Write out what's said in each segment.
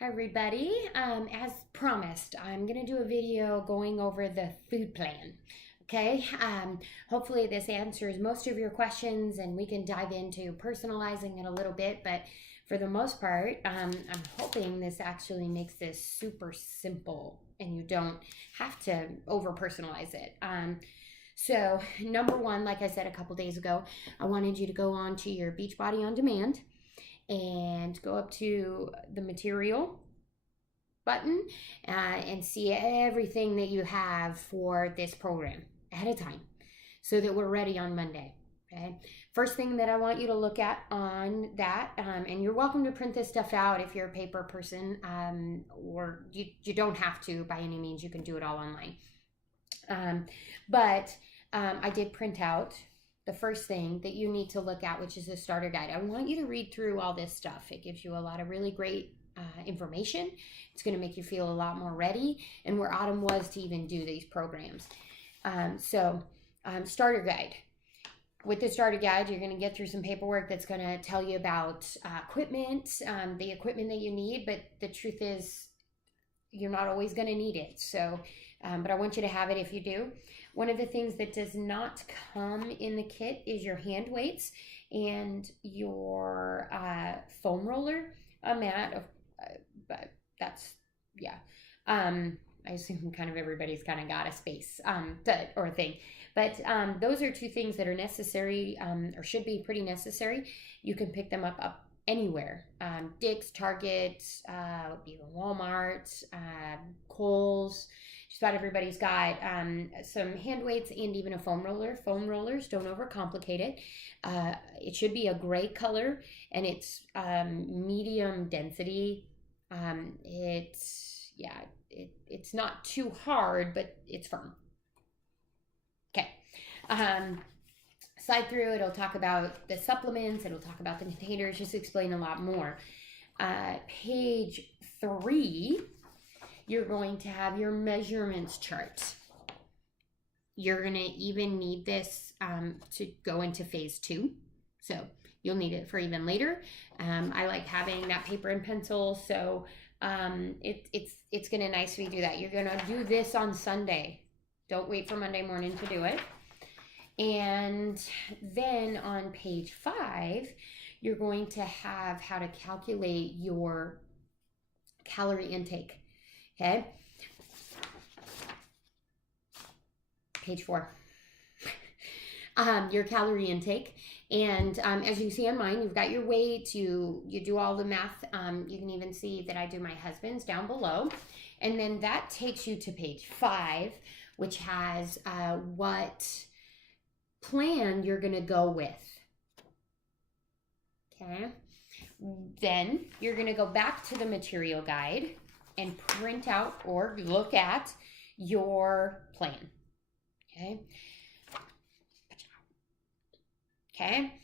Hi everybody. As promised, I'm gonna do a video going over the food plan. Okay. Hopefully this answers most of your questions and we can dive into personalizing it a little bit. But for the most part, I'm hoping this actually makes this super simple and you don't have to over personalize it. So number one, like I said a couple days ago, I wanted you to go on to your Beachbody On Demand and go up to the material button and see everything that you have for this program ahead of time so that we're ready on Monday. Okay. First thing that I want you to look at on that, and you're welcome to print this stuff out if you're a paper person, or you don't have to by any means. You can do it all online. But I did print out the first thing that you need to look at, which is a starter guide. I want you to read through all this stuff. It gives you a lot of really great information. It's going to make you feel a lot more ready and where Autumn was to even do these programs. Starter guide. With the starter guide, you're going to get through some paperwork that's going to tell you about equipment, the equipment that you need, but the truth is you're not always going to need it. So, but I want you to have it if you do. One of the things that does not come in the kit is your hand weights and your foam roller, a mat. But that's, yeah. I assume kind of everybody's kind of got a space or a thing. But those are two things that are necessary or should be pretty necessary. You can pick them up anywhere. Dick's, Target, even Walmart, Kohl's. Just about everybody's got some hand weights and even a foam roller. Foam rollers, don't overcomplicate it. It should be a gray color and it's medium density. It's not too hard, but it's firm. Okay. Slide through, it'll talk about the supplements, it'll talk about the containers, just explain a lot more. Page 3, you're going to have your measurements chart. You're going to even need this to go into phase 2. So you'll need it for even later. I like having that paper and pencil, so it's going to nicely do that. You're going to do this on Sunday. Don't wait for Monday morning to do it. And then on page 5, you're going to have how to calculate your calorie intake. Okay. Page 4. Your calorie intake. And as you see on mine, you've got your weight, you do all the math. You can even see that I do my husband's down below. And then that takes you to page 5, which has what plan you're going to go with. Okay. Then you're going to go back to the material guide and print out or look at your plan. Okay. Okay.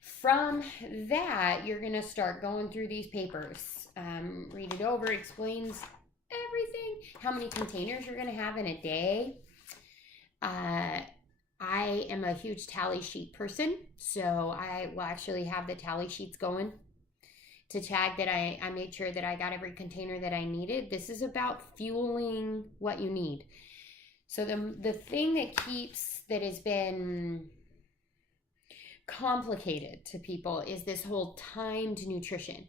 From that, you're going to start going through these papers. Read it over. It explains everything. How many containers you're going to have in a day. I am a huge tally sheet person, so I will actually have the tally sheets going to tag that I made sure that I got every container that I needed. This is about fueling what you need. So the thing that has been complicated to people is this whole timed nutrition.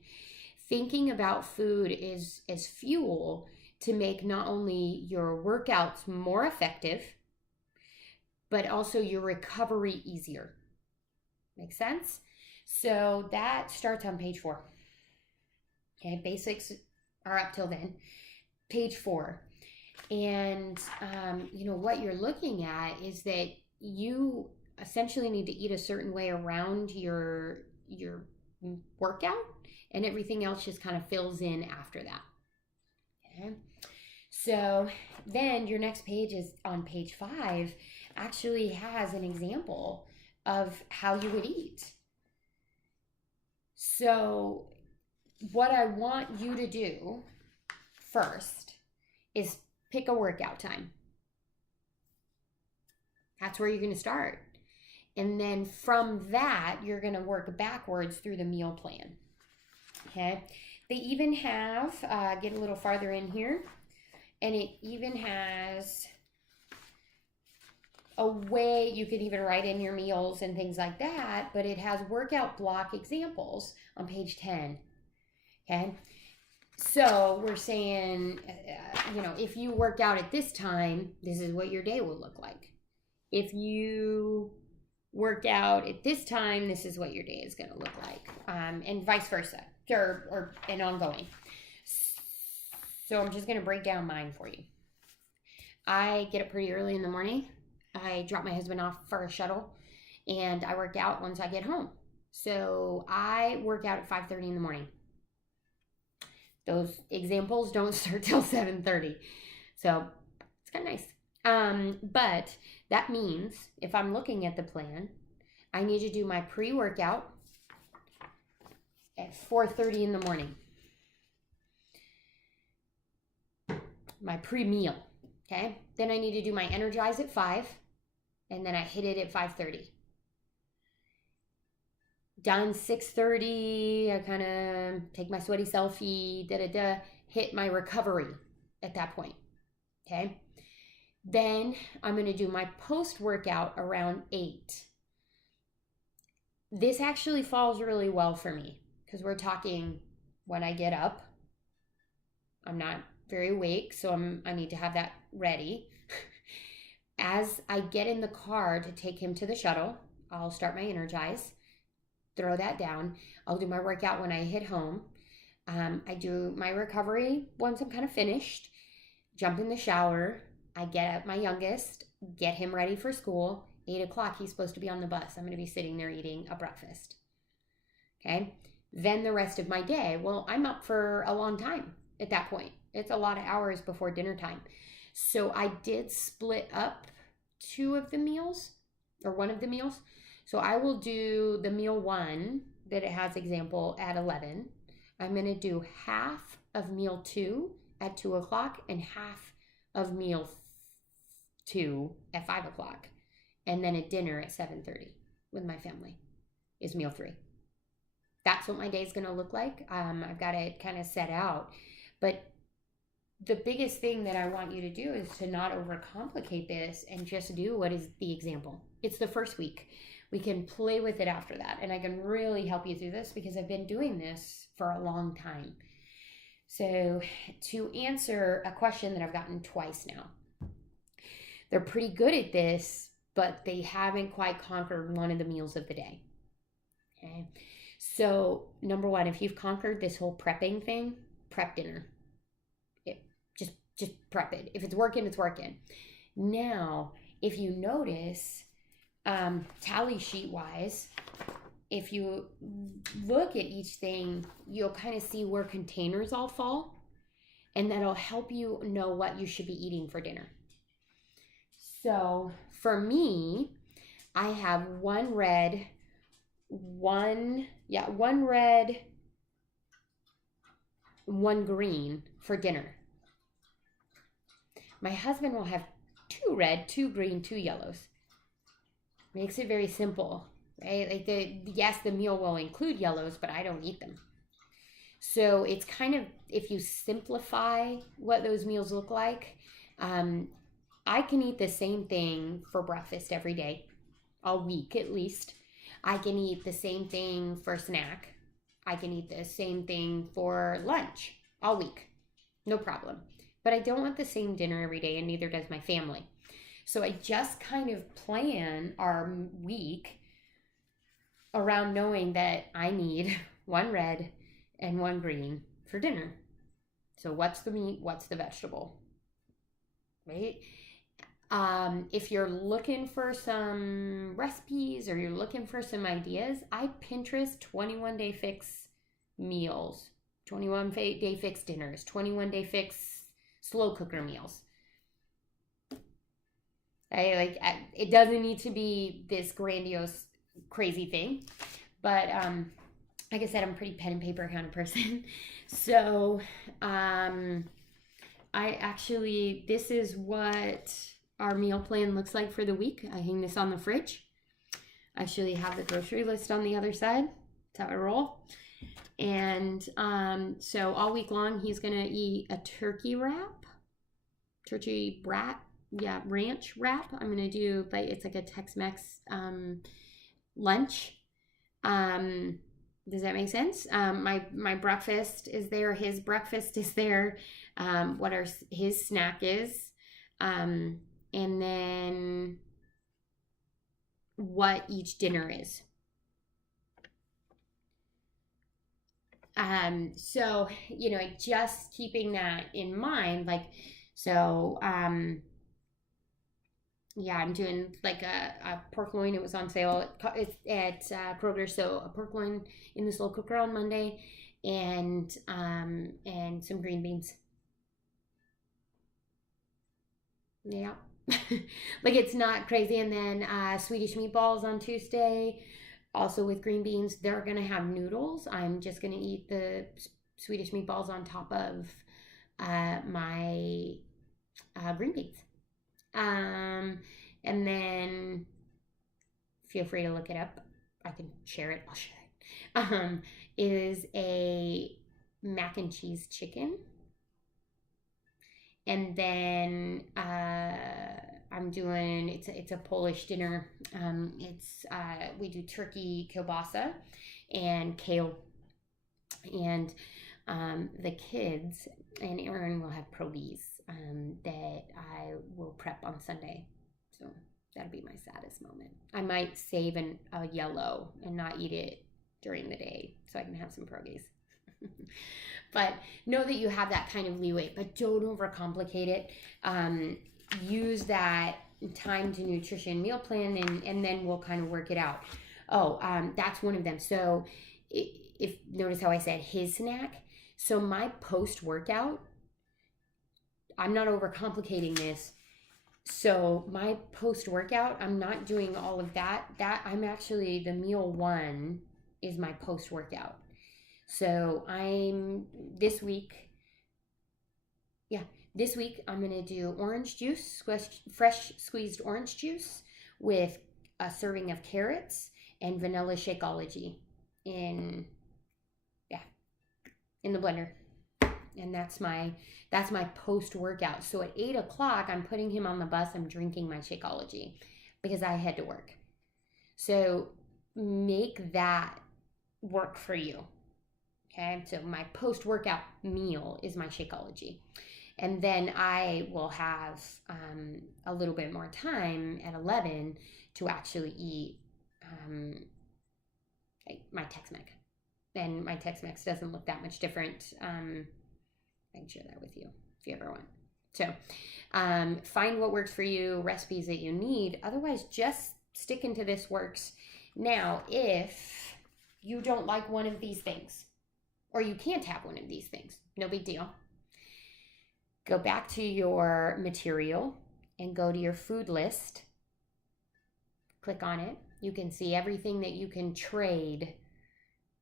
Thinking about food is as fuel to make not only your workouts more effective, but also your recovery easier. Make sense? So that starts on page 4. Okay, basics are up till then. Page 4. And, what you're looking at is that you essentially need to eat a certain way around your workout, and everything else just kind of fills in after that. Okay. So then your next page is on page 5, actually has an example of how you would eat. So what I want you to do first is pick a workout time. That's where you're going to start. And then from that, you're going to work backwards through the meal plan. Okay. They even have, get a little farther in here, and it even has a way you could even write in your meals and things like that, but it has workout block examples on page 10. Okay. So we're saying, if you worked out at this time, this is what your day will look like. If you worked out at this time, this is what your day is going to look like, and vice versa, and ongoing. So I'm just going to break down mine for you. I get up pretty early in the morning. I drop my husband off for a shuttle, and I work out once I get home. So I work out at 5:30 in the morning. Those examples don't start till 7:30. So it's kind of nice. But that means if I'm looking at the plan, I need to do my pre-workout at 4:30 in the morning. My pre-meal, okay? Then I need to do my energize at 5, and then I hit it at 5:30. Done 6:30, I kind of take my sweaty selfie, hit my recovery at that point, okay? Then I'm going to do my post-workout around 8. This actually falls really well for me because we're talking when I get up. I'm not very awake, so I need to have that ready. As I get in the car to take him to the shuttle, I'll start my energize, throw that down. I'll do my workout when I hit home. I do my recovery once I'm kind of finished, jump in the shower. I get up my youngest, get him ready for school. 8 o'clock, he's supposed to be on the bus. I'm going to be sitting there eating a breakfast. Okay. Then the rest of my day, well, I'm up for a long time at that point. It's a lot of hours before dinner time. So I did split up 2 of the meals, or one of the meals. So I will do the meal 1 that it has example at 11. I'm going to do half of meal 2 at 2 o'clock and half of meal 2 at 5 o'clock. And then a dinner at 7:30 with my family is meal 3. That's what my day is going to look like. I've got it kind of set out. But the biggest thing that I want you to do is to not overcomplicate this and just do what is the example. It's the first week. We can play with it after that. And I can really help you through this because I've been doing this for a long time. So to answer a question that I've gotten twice now, they're pretty good at this, but they haven't quite conquered one of the meals of the day. Okay. So number 1, if you've conquered this whole prepping thing, prep dinner. Just prep it. If it's working, it's working. Now, if you notice, tally sheet wise, if you look at each thing, you'll kind of see where containers all fall, and that'll help you know what you should be eating for dinner. So for me, I have one red, one green for dinner. My husband will have 2 red, 2 green, 2 yellows. Makes it very simple, right? Like yes, the meal will include yellows, but I don't eat them. So it's kind of, if you simplify what those meals look like, I can eat the same thing for breakfast every day, all week at least. I can eat the same thing for snack. I can eat the same thing for lunch all week, no problem. But I don't want the same dinner every day, and neither does my family. So I just kind of plan our week around knowing that I need 1 red and 1 green for dinner. So what's the meat? What's the vegetable? Right? If you're looking for some recipes or you're looking for some ideas, I Pinterest 21 Day Fix meals, 21 Day Fix dinners, 21 Day Fix slow cooker meals. It doesn't need to be this grandiose, crazy thing, but like I said, I'm a pretty pen and paper kind of person. So this is what our meal plan looks like for the week. I hang this on the fridge. I actually have the grocery list on the other side. That's how I roll. And so all week long, he's going to eat a turkey wrap, turkey brat, yeah, ranch wrap. I'm going to do, like, it's like a Tex-Mex lunch. Does that make sense? My breakfast is there. His breakfast is there. What are his snack is. And then what each dinner is. So, you know, just keeping that in mind, like, so, yeah, I'm doing like a pork loin. It was on sale at Kroger. So a pork loin in the slow cooker on Monday, and some green beans. Yeah. Like, it's not crazy. And then Swedish meatballs on Tuesday, also with green beans. They're gonna have noodles. I'm just gonna eat the Swedish meatballs on top of my green beans. And then feel free to look it up. I can share it. I'll share it. Is a mac and cheese chicken. And then I'm doing, it's a Polish dinner. We do turkey kielbasa and kale. And the kids and Aaron will have pierogies that I will prep on Sunday. So that'll be my saddest moment. I might save a yellow and not eat it during the day so I can have some pierogies. But know that you have that kind of leeway, but don't overcomplicate it. Use that time to nutrition meal plan, and then we'll kind of work it out. That's one of them. So if notice how I said his snack. So my post-workout, I'm not overcomplicating this. So my post-workout, I'm not doing all of that. I'm actually, the meal one is my post-workout. So this week I'm going to do orange juice, fresh squeezed orange juice with a serving of carrots and vanilla Shakeology in the blender. And that's my post-workout. So at 8 o'clock, I'm putting him on the bus. I'm drinking my Shakeology because I had to work. So make that work for you. Okay, so my post-workout meal is my Shakeology. And then I will have a little bit more time at 11 to actually eat my Tex-Mex. And my Tex-Mex doesn't look that much different. I can share that with you if you ever want. So find what works for you, recipes that you need. Otherwise, just stick into this works. Now, if you don't like one of these things, or you can't have one of these things, no big deal. Go back to your material and go to your food list. Click on it. You can see everything that you can trade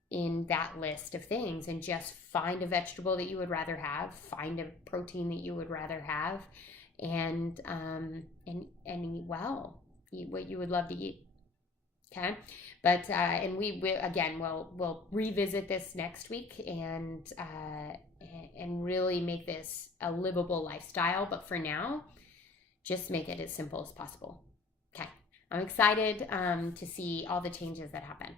in that list of things, and just find a vegetable that you would rather have, find a protein that you would rather have, and eat well. Eat what you would love to eat. Okay, but and we'll revisit this next week and really make this a livable lifestyle. But for now, just make it as simple as possible. Okay, I'm excited to see all the changes that happen.